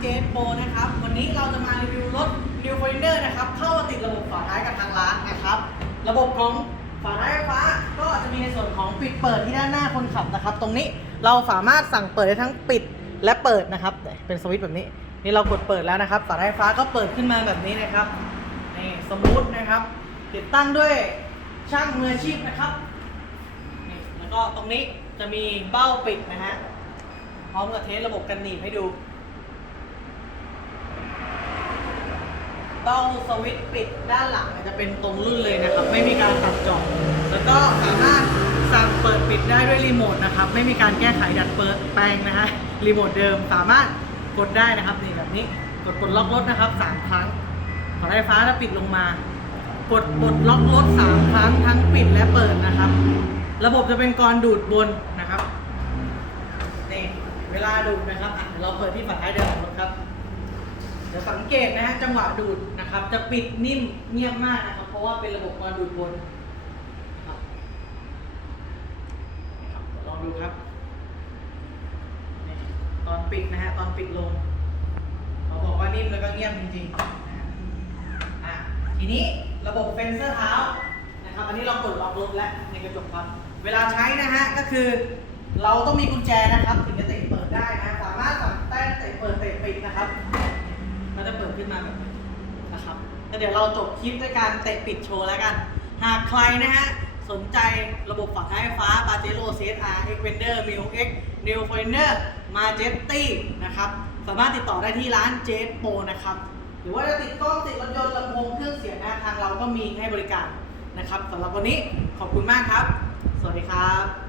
เจนโปนะครับ วันนี้เราจะมารีวิวรถ New Finder นะครับ เข้ามาติดระบบฝาท้ายกับทางร้านนะครับ ระบบของฝาท้ายไฟฟ้าก็จะมีในส่วนของปิดเปิดที่ด้านหน้าคนขับนะครับ ตรงนี้เราสามารถสั่งเปิดได้ทั้งปิดและเปิดนะครับ เป็นสวิตช์แบบนี้ นี่เรากดเปิดแล้วนะครับ ฝาท้ายไฟฟ้าก็เปิดขึ้นมาแบบนี้นะครับ นี่สมูทนะครับ ติดตั้งด้วยช่างมืออาชีพนะครับ นี่แล้วก็ตรงนี้จะมีเบ้าปิดนะฮะ พร้อมกับเทสระบบกันหนีบให้ดู เบ้าสวิตช์ปิดด้านหลังเนี่ยจะเป็นตรงรุ่นเลยนะครับ ไม่มีการตัดเจาะแล้วก็สามารถสั่งเปิดปิดได้ด้วยรีโมทนะครับ ไม่มีการแก้ไขดัดเปิดแปลงนะฮะรีโมทเดิมสามารถกดได้นะครับนี่แบบนี้กดกดล็อกรถนะครับสามครั้งขอไฟฟ้าแล้วปิดลงมา กดปลดล็อกรถสามครั้งทั้งปิดและเปิดนะครับ ระบบจะเป็นกรดูดบนนะครับนี่เวลาดูดนะครับอะเราเปิดที่ฝาท้ายเดิมรถครับ เดี๋ยวสังเกตนะฮะจังหวะดูดนะครับ จะปิดนิ่มเงียบมากนะครับ เพราะว่าเป็นระบบการดูดบนนะครับนี่ครับลองดูครับตอนปิดนะฮะตอนปิดลงเขาบอกว่านิ่มแล้วก็เงียบจริงๆนะฮะอะทีนี้ระบบเฟนเซอร์เท้านะครับ อันนี้เรากดล็อกรถแล้วในกระจกครับ เวลาใช้นะฮะก็คือ เราต้องมีกุญแจนะครับถึงจะ นมาแบบนะครับแล้วเดี๋ยวเราจบคลิปด้วยการเตะปิดโชว์แล้วกัน หากใครนะฮะสนใจระบบฝักท้ายไฟฟ้า p a j e r o CSR X Vender m i l X New Finder Majetti นะครับสามารถติดต่อได้ที่ร้านเจ p โปนะครับหรือว่าจะติดกล้องติดรถยนต์ลำโพงเครื่องเสียงนะทางเราก็มีให้บริการนะครับสำหรับวันนี้ขอบคุณมากครับ สวัสดีครับ